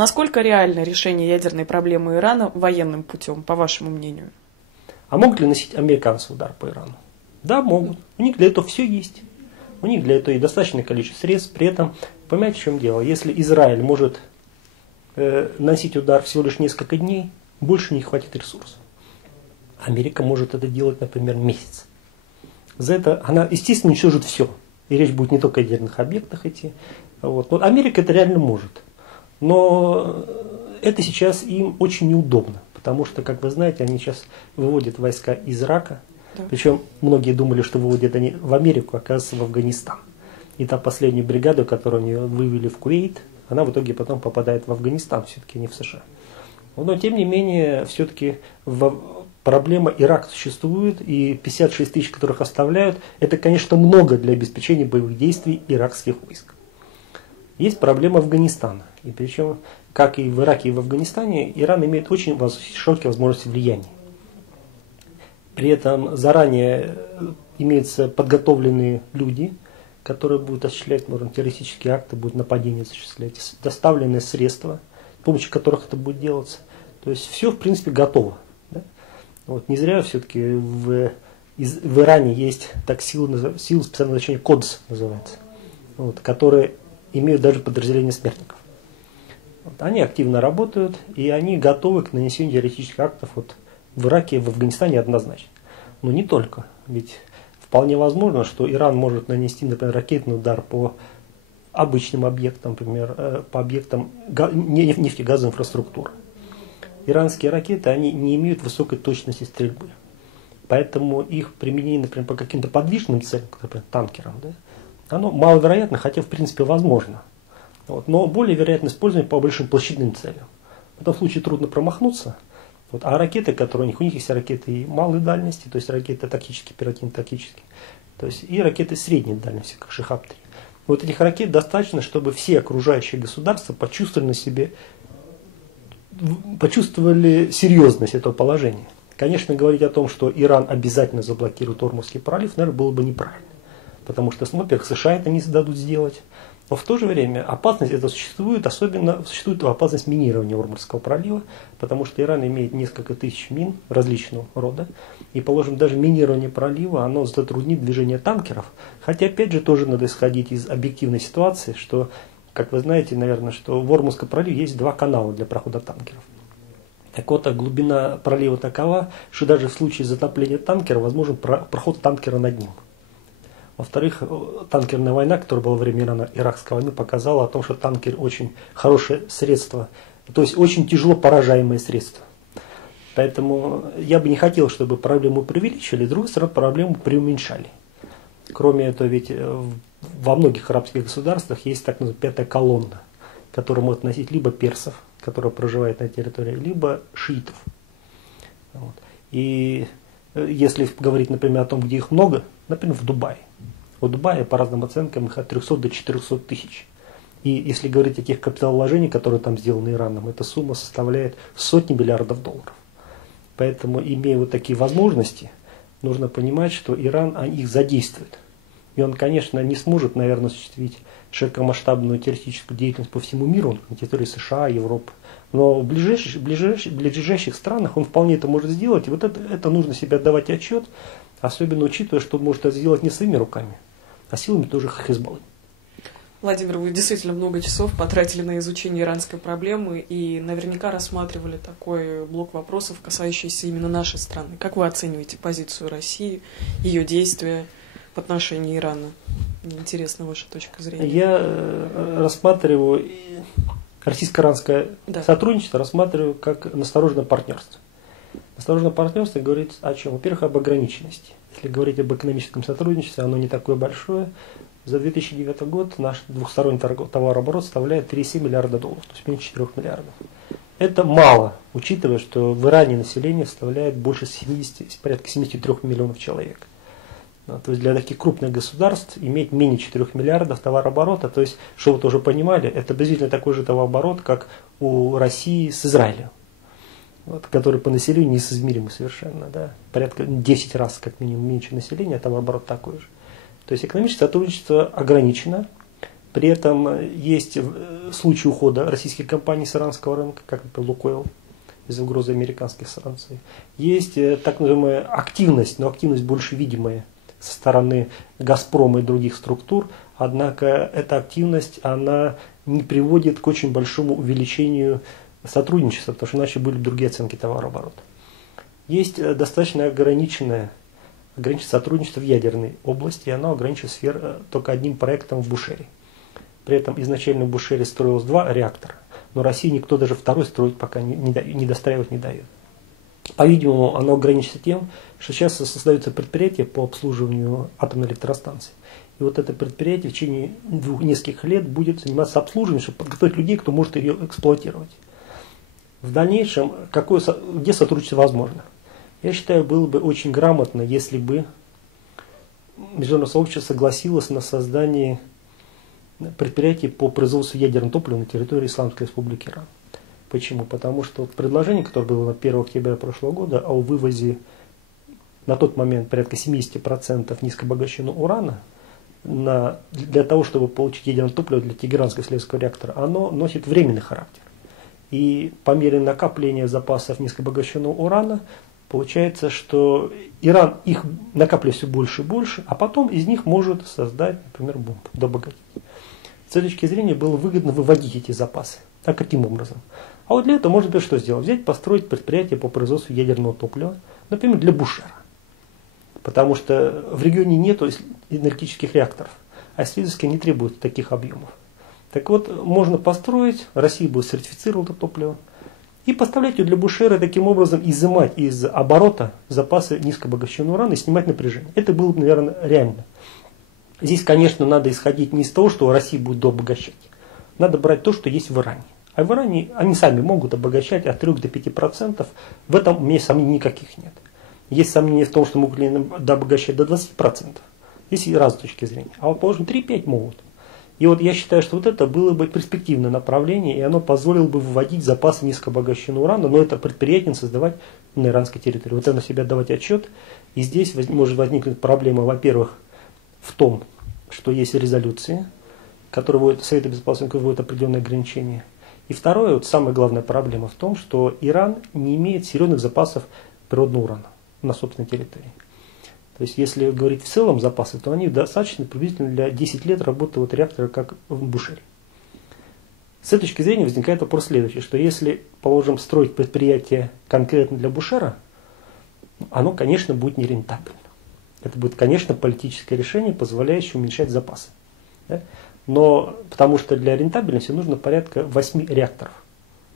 Насколько реально решение ядерной проблемы Ирана военным путем, по вашему мнению? А могут ли наносить американцы удар по Ирану? Да, могут. У них для этого все есть. У них для этого и достаточное количество средств. При этом, понимаете, в чем дело? Если Израиль может наносить удар всего лишь несколько дней, больше не хватит ресурсов. Америка может это делать, например, месяц. За это она, естественно, уничтожит все. И речь будет не только о ядерных объектах идти. Вот. Но Америка это реально может. Но это сейчас им очень неудобно. Потому что, как вы знаете, они сейчас выводят войска из Ирака. Да. Причем многие думали, что выводят они в Америку, оказывается, в Афганистан. И там последнюю бригаду, которую они вывели в Кувейт, она в итоге потом попадает в Афганистан, все-таки не в США. Но тем не менее, все-таки проблема Ирака существует, и 56 тысяч, которых оставляют, это, конечно, много для обеспечения боевых действий иракских войск. Есть проблема Афганистана. И причем, как и в Ираке, и в Афганистане, Иран имеет очень широкие возможности влияния. При этом заранее имеются подготовленные люди, которые будут осуществлять, может, террористические акты, будут нападения осуществлять, доставленные средства, с помощью которых это будет делаться. То есть все, в принципе, готово. Да? Вот, не зря все-таки в Иране есть так силы специального назначения КОДС называется, вот, которые имеют даже подразделение смертников. Вот, они активно работают, и они готовы к нанесению террористических актов вот, в Ираке и в Афганистане однозначно. Но не только. Ведь вполне возможно, что Иран может нанести, например, ракетный удар по обычным объектам, например, по объектам нефтегазовой инфраструктуры. Иранские ракеты, они не имеют высокой точности стрельбы. Поэтому их применение, например, по каким-то подвижным целям, например, танкерам, да, оно маловероятно, хотя в принципе возможно. Вот, но более вероятно использование по большим площадным целям. В этом случае трудно промахнуться. Вот, а ракеты, которые у них есть ракеты и малой дальности, то есть ракеты тактические, оперативно-тактические, то есть и ракеты средней дальности, как Шихаб-3. Вот этих ракет достаточно, чтобы все окружающие государства почувствовали серьезность этого положения. Конечно, говорить о том, что Иран обязательно заблокирует Ормузский пролив, наверное, было бы неправильно. Потому что, во-первых, США это не дадут сделать. Но в то же время опасность это существует, особенно существует опасность минирования Ормузского пролива, потому что Иран имеет несколько тысяч мин различного рода. И, положим, даже минирование пролива, оно затруднит движение танкеров. Хотя, опять же, тоже надо исходить из объективной ситуации, что, как вы знаете, наверное, что в Ормузском проливе есть два канала для прохода танкеров. Так вот, глубина пролива такова, что даже в случае затопления танкера возможен проход танкера над ним. Во-вторых, танкерная война, которая была во время Иракской войны, показала о том, что танкер очень хорошее средство, то есть очень тяжело поражаемое средство. Поэтому я бы не хотел, чтобы проблему преувеличили, с другой стороны, проблему преуменьшали. Кроме этого, ведь во многих арабских государствах есть так называемая пятая колонна, которая может носить либо персов, которые проживают на территории, либо шиитов. Вот. И если говорить, например, о том, где их много, например, в Дубае. В Дубае, по разным оценкам, их от 300 до 400 тысяч. И если говорить о тех капиталовложениях, которые там сделаны Ираном, эта сумма составляет сотни миллиардов долларов. Поэтому, имея вот такие возможности, нужно понимать, что Иран их задействует. И он, конечно, не сможет, наверное, осуществить широкомасштабную террористическую деятельность по всему миру, на территории США, Европы. Но в ближайших странах он вполне это может сделать. И вот это нужно себе отдавать отчет, особенно учитывая, что он может это сделать не своими руками, а силами тоже Хизбаллы. Владимир, вы действительно много часов потратили на изучение иранской проблемы и наверняка рассматривали такой блок вопросов, касающийся именно нашей страны. Как вы оцениваете позицию России, ее действия в отношении Ирана? Мне интересна ваша точка зрения. Я рассматриваю российско-иранское сотрудничество, рассматриваю как настороженное партнерство. Настороженное партнерство говорит о чем? Во-первых, об ограниченности. Если говорить об экономическом сотрудничестве, оно не такое большое. За 2009 год наш двухсторонний товарооборот составляет 3,7 миллиарда долларов, то есть меньше 4 миллиардов. Это мало, учитывая, что в Иране население составляет больше 70, порядка 73 миллионов человек. То есть для таких крупных государств иметь менее 4 миллиардов товарооборота, то есть, чтобы вы тоже понимали, это приблизительно такой же товарооборот, как у России с Израилем, вот, который по населению несоизмеримый совершенно, да, порядка 10 раз как минимум меньше населения, а товарооборот такой же. То есть экономическое сотрудничество ограничено, При этом есть случаи ухода российских компаний с иранского рынка, как, например, Лукойл, из-за угрозы американских санкций. Есть так называемая активность, но активность больше видимая со стороны «Газпрома» и других структур, однако эта активность, она не приводит к очень большому увеличению сотрудничества, потому что иначе были другие оценки товарооборота. Есть достаточно ограниченное сотрудничество в ядерной области, и оно ограничено только одним проектом в Бушере. При этом изначально в Бушере строилось 2 реактора, но России никто даже второй строить пока не достраивать не дает. По-видимому, оно ограничится тем, что сейчас создаются предприятия по обслуживанию атомной электростанции. И вот это предприятие в течение нескольких лет будет заниматься обслуживанием, чтобы подготовить людей, кто может ее эксплуатировать. В дальнейшем, где сотрудничество возможно? Я считаю, было бы очень грамотно, если бы международное сообщество согласилось на создание предприятий по производству ядерного топлива на территории Исламской Республики Иран. Почему? Потому что предложение, которое было на 1 октября прошлого года о вывозе на тот момент порядка 70% низкообогащенного урана для того, чтобы получить ядерное топливо для Тегеранского исследовательского реактора, оно носит временный характер. И по мере накопления запасов низкообогащенного урана получается, что Иран их накапливает все больше и больше, а потом из них может создать, например, бомбу, добогатить. С этой точки зрения было выгодно выводить эти запасы. А каким образом? А вот для этого можно, например, что сделать? Взять, построить предприятие по производству ядерного топлива, например, для Бушера. Потому что в регионе нет энергетических реакторов, а исследовательски не требуют таких объемов. Так вот, можно построить, Россия будет сертифицировать это топливо, и поставлять ее для Бушера, таким образом изымать из оборота запасы низкообогащенного урана и снимать напряжение. Это было бы, наверное, реально. Здесь, конечно, надо исходить не из того, что Россия будет дообогащать. Надо брать то, что есть в Иране. А в Иране они сами могут обогащать от 3 до 5%. В этом у меня сомнений никаких нет. Есть сомнения в том, что могут ли они дообогащать до 20%. Есть и разные точки зрения. А вот, положим, 3-5 могут. И вот я считаю, что вот это было бы перспективное направление, и оно позволило бы выводить запасы низкообогащенного урана, но это предприятие создавать на иранской территории. Вот это на себя давать отчет. И здесь может возникнуть проблема, во-первых, в том, что есть резолюции, которые вводят, Совет Безопасности вводит определенные ограничения. И второе, вот самая главная проблема в том, что Иран не имеет серьезных запасов природного урана на собственной территории. То есть, если говорить в целом запасы, то они достаточно приблизительно для 10 лет работы вот реактора, как в Бушере. С этой точки зрения возникает вопрос следующий, что если, положим, строить предприятие конкретно для Бушера, оно, конечно, будет нерентабельно. Это будет, конечно, политическое решение, позволяющее уменьшать запасы. Да? Но потому что для рентабельности нужно порядка 8 реакторов.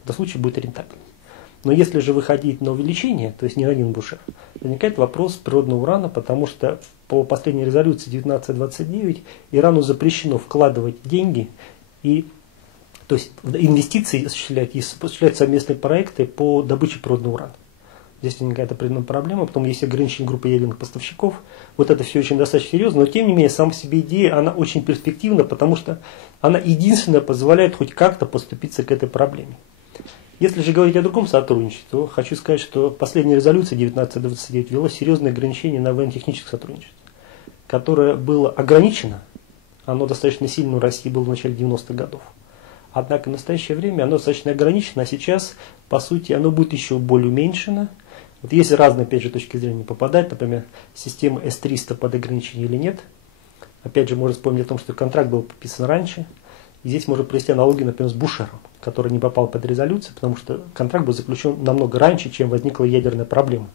В этом случае будет рентабельно. Но если же выходить на увеличение, то есть не один Бушер, возникает вопрос природного урана, потому что по последней резолюции 1929 Ирану запрещено вкладывать деньги и то есть инвестиции осуществлять совместные проекты по добыче природного урана. Здесь возникает определенная проблема, потом есть ограничение группы ядерных поставщиков. Вот это все очень достаточно серьезно, но тем не менее, сама по себе идея, она очень перспективна, потому что она единственная позволяет хоть как-то поступиться к этой проблеме. Если же говорить о другом сотрудничестве, то хочу сказать, что последняя резолюция 1929 ввела серьезные ограничения на военно-техническое сотрудничество, которое было ограничено, оно достаточно сильно у России было в начале 90-х годов. Однако в настоящее время оно достаточно ограничено, а сейчас, по сути, оно будет еще более уменьшено. Вот есть разные, опять же, точки зрения, попадать, например, система С-300 под ограничение или нет. Опять же, можно вспомнить о том, что контракт был подписан раньше. И здесь можно провести аналогию, например, с Бушером, который не попал под резолюцию, потому что контракт был заключен намного раньше, чем возникла ядерная проблема.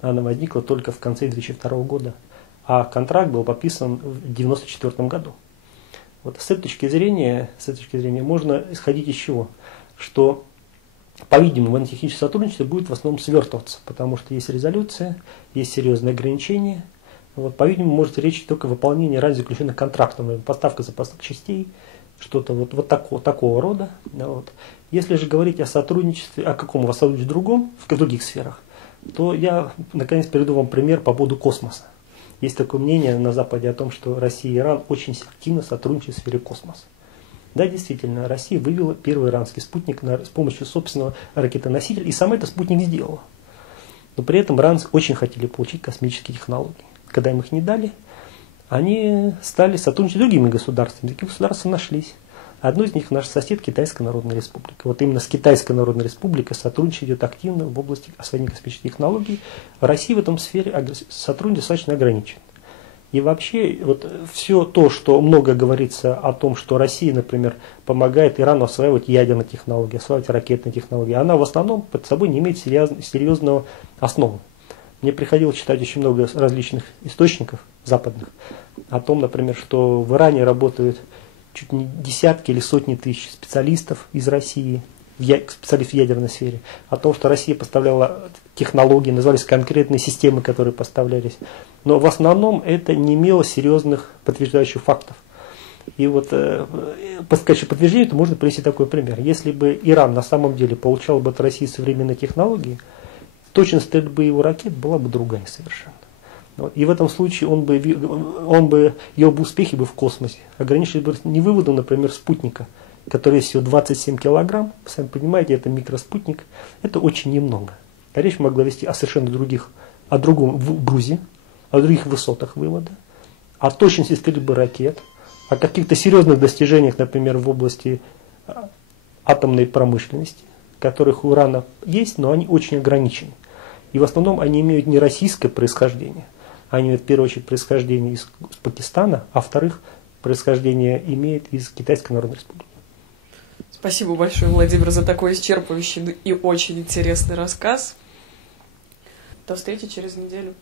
Она возникла только в конце 2002 года, а контракт был подписан в 1994 году. Вот с этой точки зрения можно исходить из чего? Что, по-видимому, военно-техническое сотрудничество будет в основном свертываться, потому что есть резолюция, есть серьезные ограничения. Вот, по-видимому, может речь только о выполнении ранее заключенных контрактов, например, поставка запасных частей, что-то вот такого рода. Да, вот. Если же говорить о сотрудничестве, о каком сотрудничестве другом, в других сферах, то я, наконец, приведу вам пример по поводу космоса. Есть такое мнение на Западе о том, что Россия и Иран очень активно сотрудничают в сфере космоса. Да, действительно, Россия вывела первый иранский спутник с помощью собственного ракетоносителя, и сам этот спутник сделала. Но при этом иранцы очень хотели получить космические технологии. Когда им их не дали, они стали сотрудничать с другими государствами. Такие государства нашлись. Одно из них наш сосед Китайская Народная Республика. Вот именно с Китайской Народной Республикой сотрудничать идет активно в области освоения космических технологий. В России в этом сфере сотрудничество достаточно ограничено. И вообще, вот все то, что много говорится о том, что Россия, например, помогает Ирану осваивать ядерные технологии, осваивать ракетные технологии, она в основном под собой не имеет серьезного основы. Мне приходилось читать очень много различных источников западных о том, например, что в Иране работают чуть не десятки или сотни тысяч специалистов из России, специалистов в ядерной сфере, о том, что Россия поставляла технологии, назывались конкретные системы, которые поставлялись. Но в основном это не имело серьезных подтверждающих фактов. И вот в качестве подтверждения то можно привести такой пример. Если бы Иран на самом деле получал бы от России современные технологии, точность стрельбы его ракет была бы другая совершенно. Вот. И в этом случае его бы успехи бы в космосе ограничились бы не выводом, например, спутника, который весит всего 27 килограмм. Вы сами понимаете, это микроспутник. Это очень немного. А речь могла вести о совершенно о другом грузе, о других высотах вывода, о точности стрельбы ракет, о каких-то серьезных достижениях, например, в области атомной промышленности, которых у Ирана есть, но они очень ограничены. И в основном они имеют не российское происхождение, они имеют в первую очередь происхождение из Пакистана, а во-вторых, происхождение имеет из Китайской Народной Республики. Спасибо большое, Владимир, за такой исчерпывающий и очень интересный рассказ. До встречи через неделю.